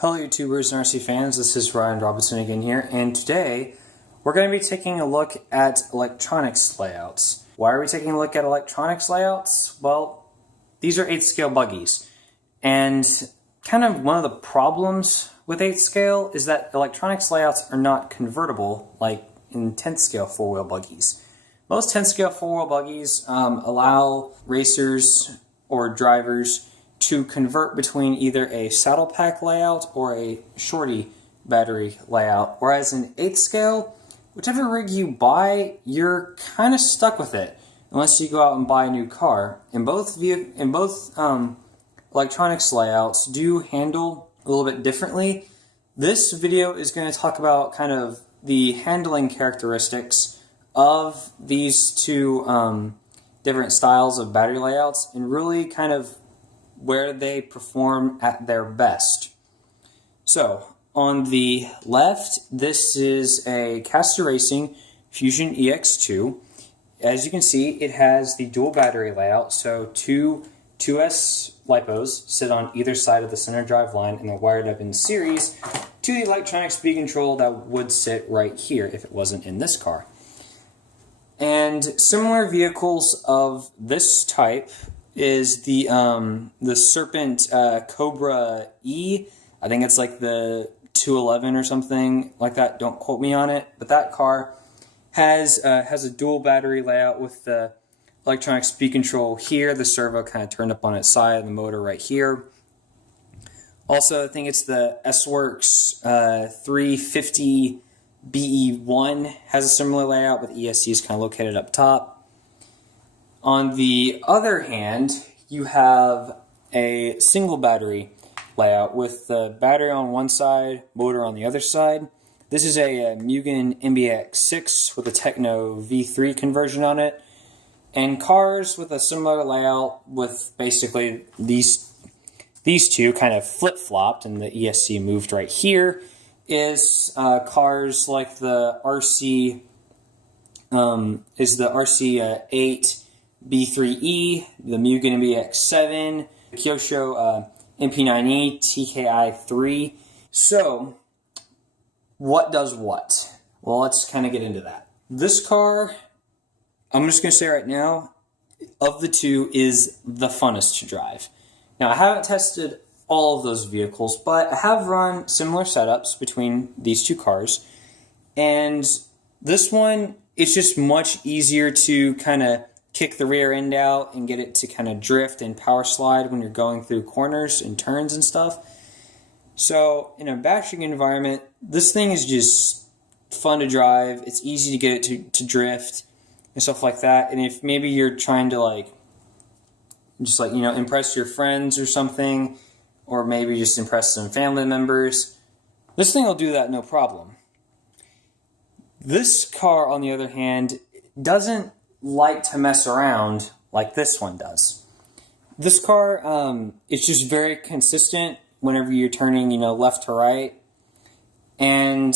Hello YouTubers and RC fans, this is Ryan Robinson again here, and today we're going to be taking a look at electronics layouts. Why are we taking a look at electronics layouts? Well, these are 8th scale buggies, and kind of one of the problems with 8th scale is that electronics layouts are not convertible like in 10th scale 4-wheel buggies. Most 10th scale 4-wheel buggies allow racers or drivers to convert between either a saddle pack layout or a shorty battery layout, whereas in 8th scale, whichever rig you buy, you're kind of stuck with it unless you go out and buy a new car. And both electronics layouts do handle a little bit differently. This video is going to talk about kind of the handling characteristics of these two different styles of battery layouts and really kind of where they perform at their best. So on the left, this is a Caster Racing Fusion EX2. As you can see, it has the dual battery layout, so two 2S LiPos sit on either side of the center drive line and they're wired up in series to the electronic speed control that would sit right here if it wasn't in this car. And similar vehicles of this type is the Serpent Cobra E. I think it's like the 211 or something like that. Don't quote me on it. But that car has a dual battery layout with the electronic speed control here, the servo kind of turned up on its side, and the motor right here. Also, I think it's the S-Works 350 BE1 has a similar layout, with ESCs kind of located up top. On the other hand, you have a single battery layout with the battery on one side, motor on the other side. This is a Mugen MBX6 with a Techno V3 conversion on it. And cars with a similar layout with basically these two kind of flip-flopped and the ESC moved right here is cars like the RC 8 B3E, the Mugen MBX7, Kyosho MP9E, TKI3. So, what does what? Well, let's kind of get into that. This car, I'm just going to say right now, of the two, is the funnest to drive. Now, I haven't tested all of those vehicles, but I have run similar setups between these two cars. And this one, it's just much easier to kind of kick the rear end out and get it to kind of drift and power slide when you're going through corners and turns and stuff. So in a bashing environment, this thing is just fun to drive. It's easy to get it to drift and stuff like that. And if maybe you're trying to impress your friends or something, or maybe just impress some family members, this thing will do that no problem. This car, on the other hand, doesn't like to mess around like this one does. This car, it's just very consistent whenever you're turning, left to right, and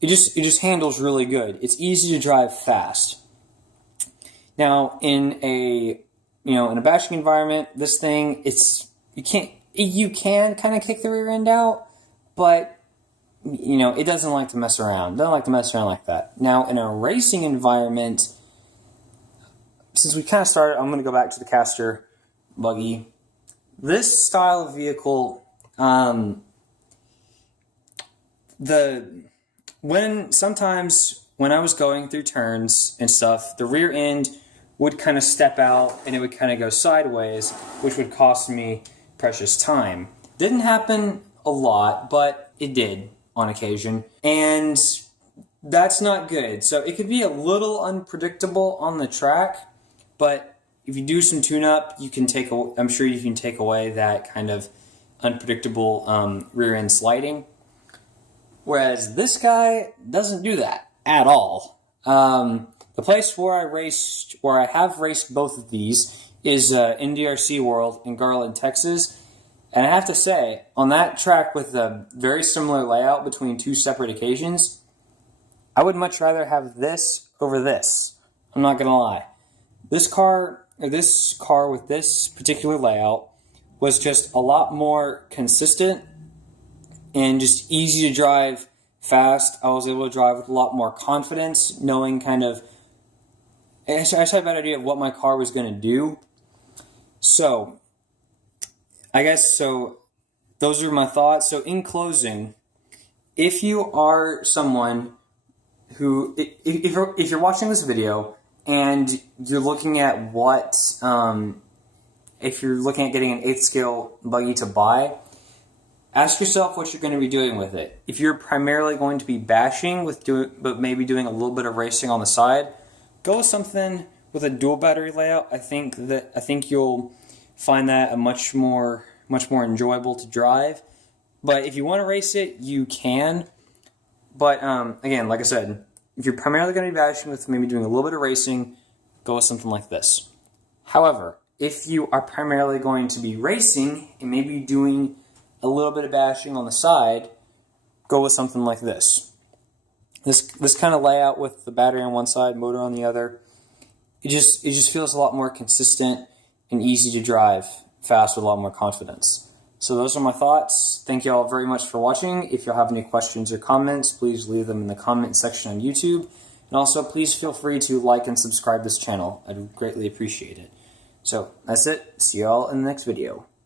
it just handles really good. It's easy to drive fast. Now, in a bashing environment, this thing, you can kind of kick the rear end out, but it doesn't like to mess around. It doesn't like to mess around like that. Now, in a racing environment, since we kind of started, I'm going to go back to the Caster Buggy. This style of vehicle, sometimes when I was going through turns and stuff, the rear end would kind of step out and it would kind of go sideways, which would cost me precious time. Didn't happen a lot, but it did on occasion, and that's not good. So it could be a little unpredictable on the track, but if you do some tune-up, I'm sure you can take away that kind of unpredictable rear end sliding. Whereas this guy doesn't do that at all. The place where I have raced both of these is NDRC World in Garland, Texas. And I have to say, on that track with a very similar layout between two separate occasions, I would much rather have this over this. I'm not going to lie. This car with this particular layout was just a lot more consistent and just easy to drive fast. I was able to drive with a lot more confidence, knowing kind of, I just had a better idea of what my car was going to do. So, I guess, so those are my thoughts. So in closing, if you are someone who, if you're watching this video and you're looking at what, if you're looking at getting an 8th scale buggy to buy, ask yourself what you're going to be doing with it. If you're primarily going to be bashing but maybe doing a little bit of racing on the side, go with something with a dual battery layout. I think you'll find that a much more enjoyable to drive. But if you want to race it, you can. But again, like I said, if you're primarily going to be bashing with maybe doing a little bit of racing, go with something like this. However, if you are primarily going to be racing and maybe doing a little bit of bashing on the side, go with something like this. This kind of layout with the battery on one side, motor on the other, it just feels a lot more consistent and easy to drive fast with a lot more confidence. So those are my thoughts. Thank you all very much for watching. If you have any questions or comments, please leave them in the comment section on YouTube. And also, please feel free to like and subscribe this channel. I'd greatly appreciate it. So that's it. See you all in the next video.